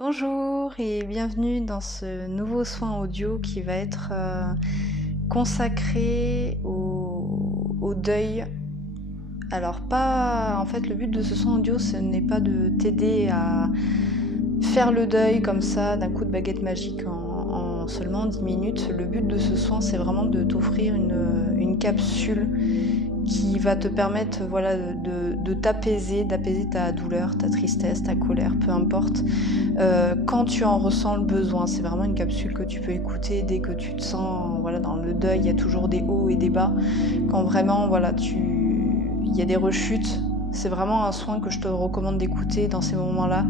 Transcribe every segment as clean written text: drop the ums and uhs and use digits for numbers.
Bonjour et bienvenue dans ce nouveau soin audio qui va être consacré au deuil. Alors en fait le but de ce soin audio ce n'est pas de t'aider à faire le deuil comme ça d'un coup de baguette magique en seulement 10 minutes. Le but de ce soin c'est vraiment de t'offrir une capsule qui va te permettre de t'apaiser, d'apaiser ta douleur, ta tristesse, ta colère, peu importe, quand tu en ressens le besoin. C'est vraiment une capsule que tu peux écouter dès que tu te sens dans le deuil. Il y a toujours des hauts et des bas. Quand vraiment il y a des rechutes, c'est vraiment un soin que je te recommande d'écouter dans ces moments-là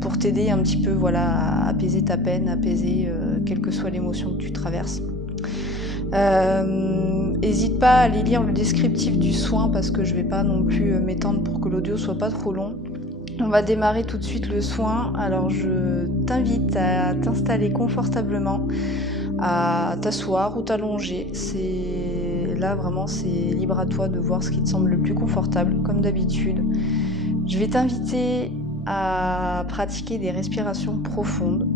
pour t'aider un petit peu à apaiser ta peine, apaiser quelle que soit l'émotion que tu traverses. N'hésite pas à aller lire le descriptif du soin parce que je vais pas non plus m'étendre pour que l'audio soit pas trop long. On va démarrer tout de suite le soin. Alors je t'invite à t'installer confortablement, à t'asseoir ou t'allonger. Là vraiment c'est libre à toi de voir ce qui te semble le plus confortable comme d'habitude. Je vais t'inviter à pratiquer des respirations profondes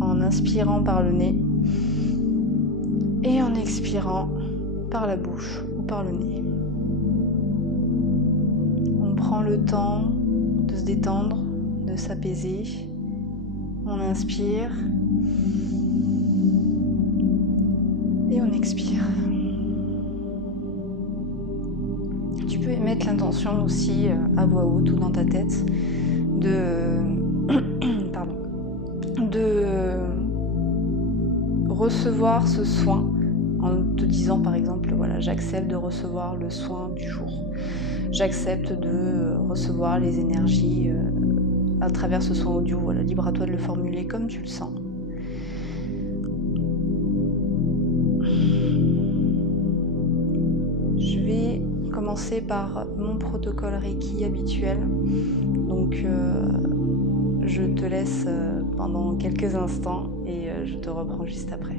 en inspirant par le nez et en expirant par la bouche ou par le nez. On prend le temps de se détendre, de s'apaiser. On inspire et on expire. Tu peux émettre l'intention aussi à voix haute ou dans ta tête de recevoir ce soin en te disant par exemple j'accepte de recevoir le soin du jour. J'accepte de recevoir les énergies à travers ce soin audio. Libre à toi de le formuler comme tu le sens. Je vais commencer par mon protocole Reiki habituel. Donc je te laisse pendant quelques instants et je te reprends juste après.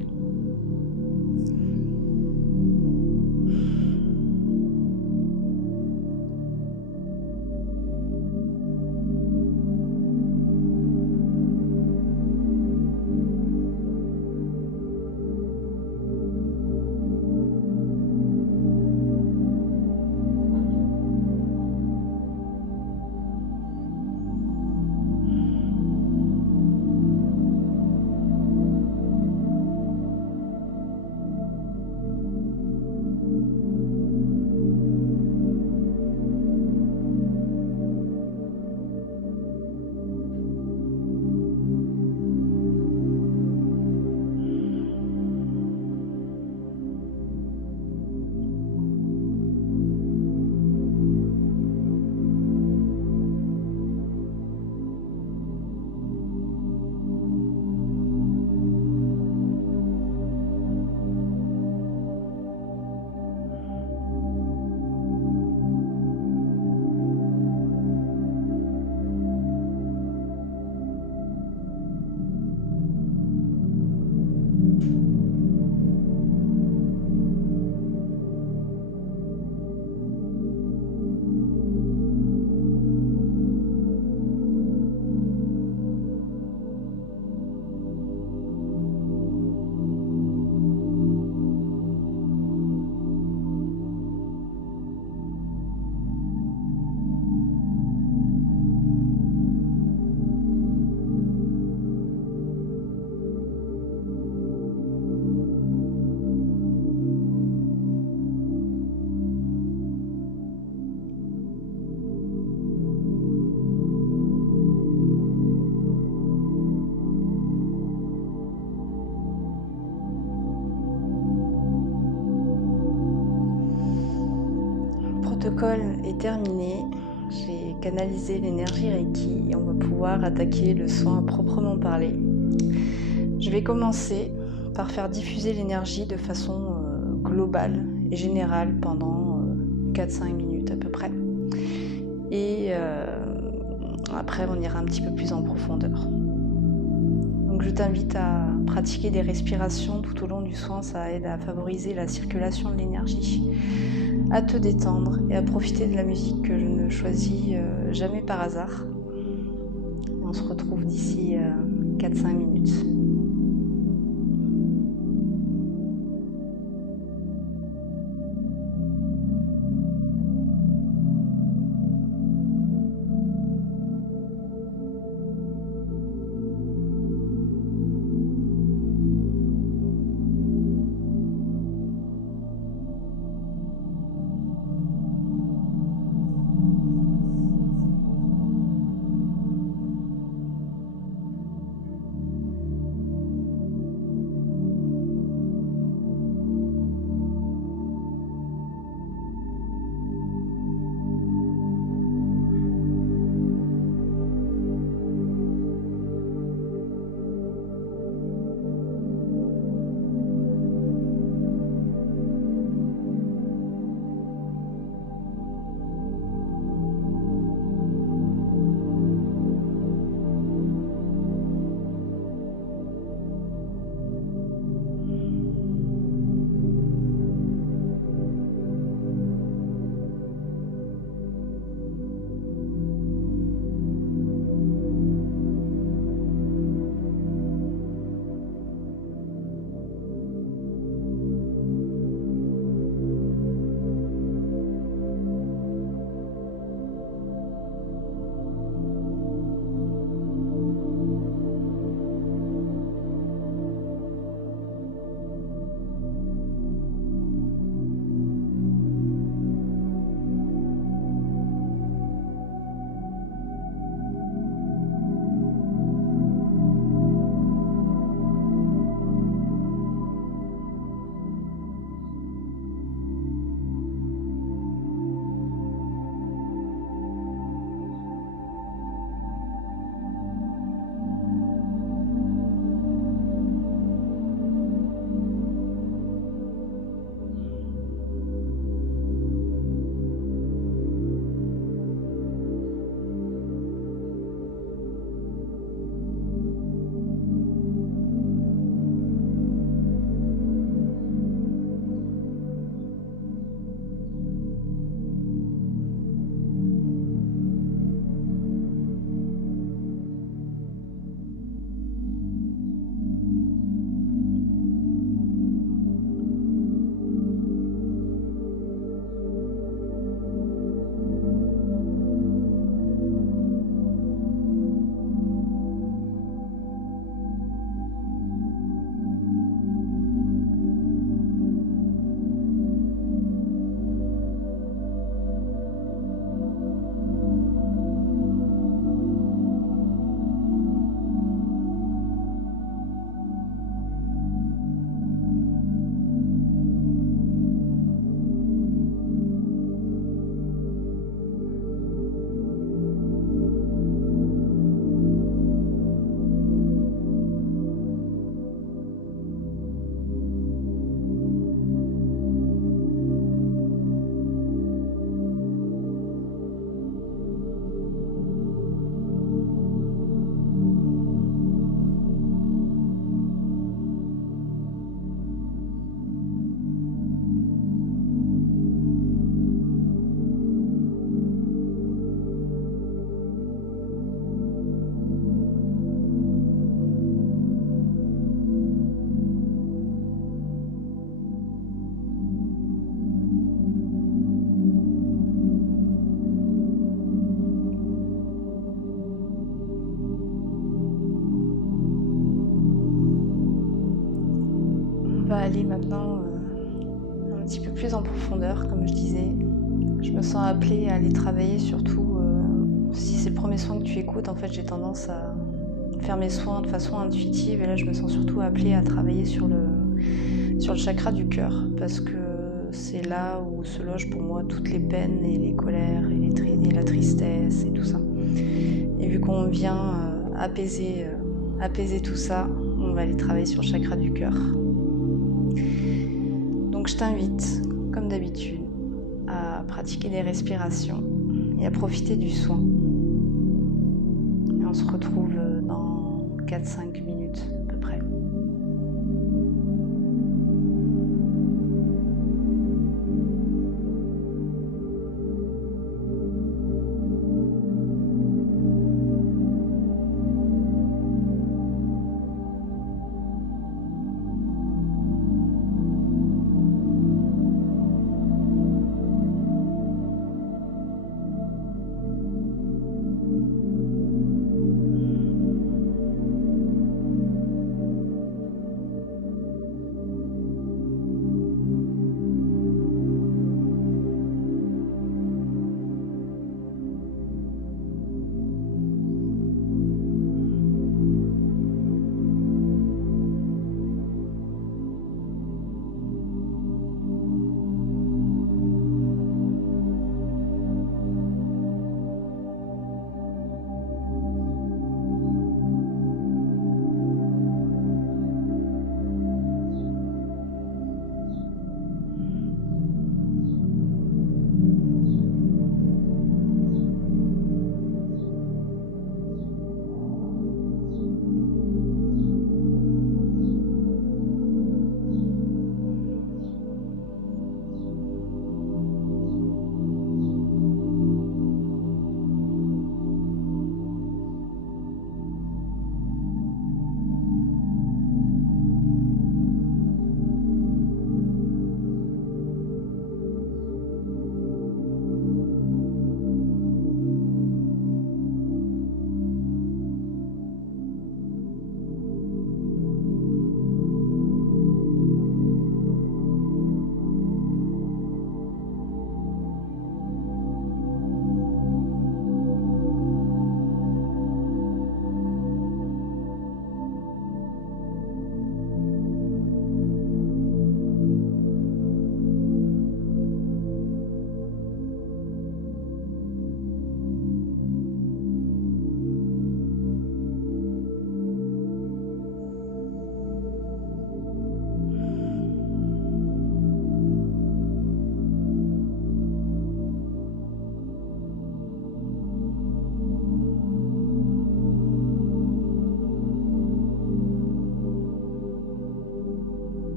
Le protocole est terminé, j'ai canalisé l'énergie Reiki et on va pouvoir attaquer le soin à proprement parler. Je vais commencer par faire diffuser l'énergie de façon globale et générale pendant 4-5 minutes à peu près. Et après on ira un petit peu plus en profondeur. Donc je t'invite à pratiquer des respirations tout au long du soin, ça aide à favoriser la circulation de l'énergie, à te détendre et à profiter de la musique que je ne choisis jamais par hasard. On se retrouve d'ici 4-5 minutes. va aller maintenant un petit peu plus en profondeur, comme je disais. Je me sens appelée à aller travailler, surtout si c'est le premier soin que tu écoutes. En fait, j'ai tendance à faire mes soins de façon intuitive, et là, je me sens surtout appelée à travailler sur le chakra du cœur, parce que c'est là où se logent pour moi toutes les peines et les colères et la tristesse et tout ça. Et vu qu'on vient apaiser tout ça, on va aller travailler sur le chakra du cœur. Donc je t'invite, comme d'habitude, à pratiquer des respirations et à profiter du soin. Et on se retrouve dans 4-5 minutes à peu près.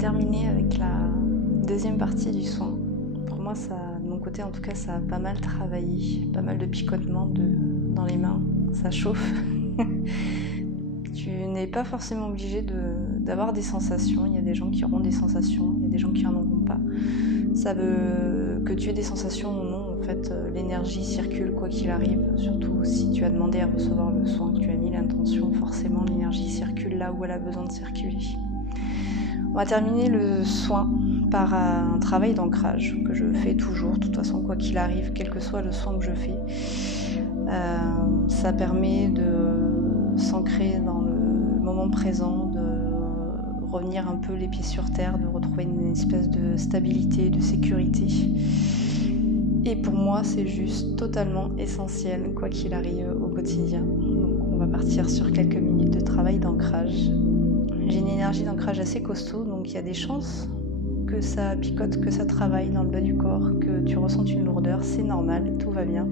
terminé avec la deuxième partie du soin. Pour moi, de mon côté en tout cas, ça a pas mal travaillé, pas mal de picotements dans les mains, ça chauffe. Tu n'es pas forcément obligé d'avoir des sensations, il y a des gens qui auront des sensations, il y a des gens qui en auront pas. Ça veut que tu aies des sensations ou non, en fait, l'énergie circule quoi qu'il arrive, surtout si tu as demandé à recevoir le soin, que tu as mis l'intention, forcément l'énergie circule là où elle a besoin de circuler. On va terminer le soin par un travail d'ancrage que je fais toujours, de toute façon quoi qu'il arrive, quel que soit le soin que je fais. Ça permet de s'ancrer dans le moment présent, de revenir un peu les pieds sur terre, de retrouver une espèce de stabilité, de sécurité. Et pour moi, c'est juste totalement essentiel, quoi qu'il arrive au quotidien. Donc on va partir sur quelques minutes de travail d'ancrage. J'ai une énergie d'ancrage assez costaud, donc il y a des chances que ça picote, que ça travaille dans le bas du corps, que tu ressentes une lourdeur, c'est normal, tout va bien.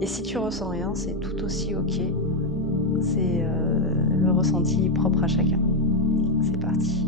Et si tu ressens rien, c'est tout aussi ok. C'est le ressenti propre à chacun. C'est parti.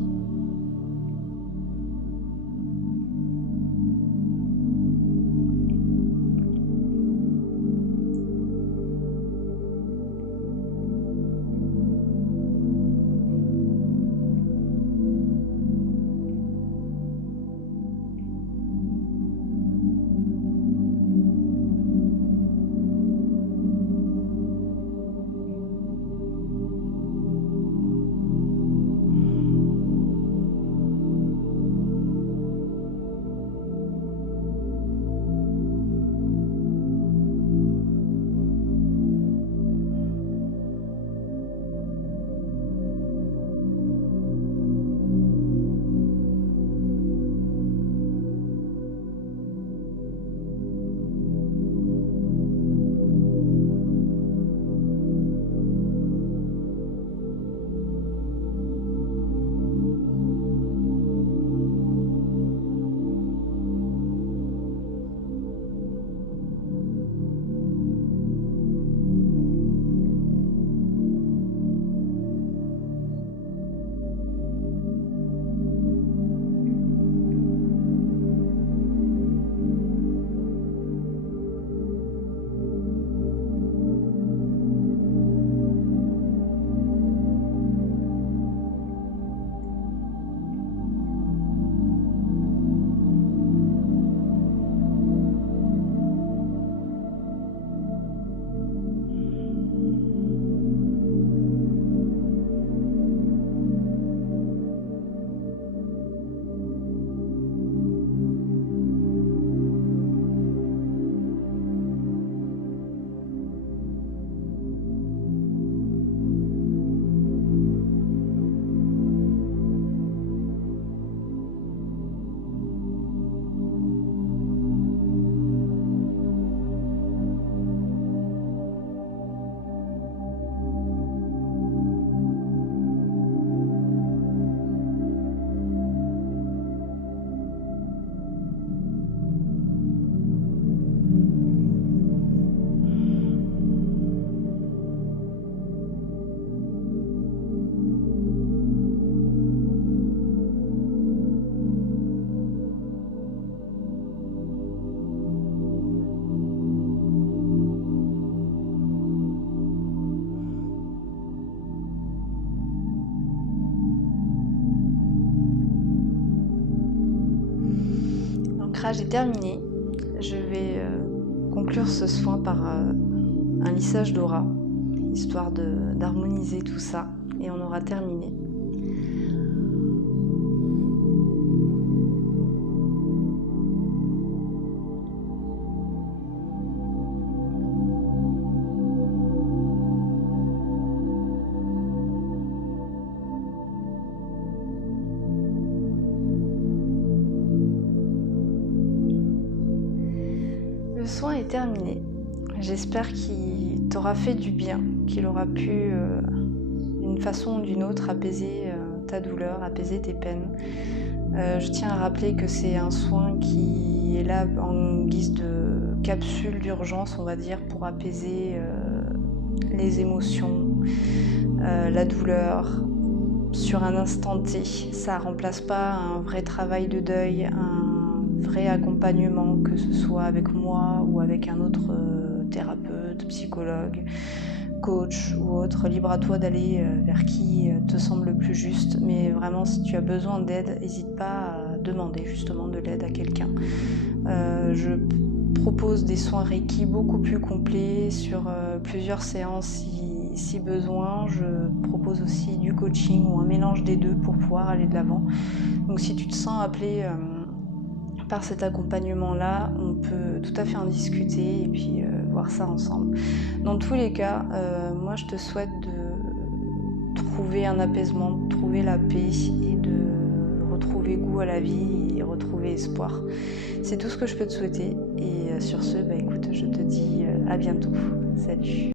L'ancrage est terminé. Je vais conclure ce soin par un lissage d'aura, histoire d'harmoniser tout ça, et on aura terminé. Le soin est terminé. J'espère qu'il t'aura fait du bien, qu'il aura pu, d'une façon ou d'une autre, apaiser ta douleur, apaiser tes peines. Je tiens à rappeler que c'est un soin qui est là en guise de capsule d'urgence, on va dire, pour apaiser les émotions, la douleur. sur un instant T. Ça remplace pas un vrai travail de deuil, un vrai accompagnement, que ce soit avec moi ou avec un autre thérapeute, psychologue, coach ou autre. Libre à toi d'aller vers qui te semble le plus juste. Mais vraiment, si tu as besoin d'aide, n'hésite pas à demander justement de l'aide à quelqu'un. Je propose des soins Reiki beaucoup plus complets sur plusieurs séances si besoin. Je propose aussi du coaching ou un mélange des deux pour pouvoir aller de l'avant. Donc si tu te sens appelé par cet accompagnement-là, on peut tout à fait en discuter et puis voir ça ensemble. Dans tous les cas, moi je te souhaite de trouver un apaisement, de trouver la paix et de retrouver goût à la vie et retrouver espoir. C'est tout ce que je peux te souhaiter et sur ce, écoute, je te dis à bientôt. Salut.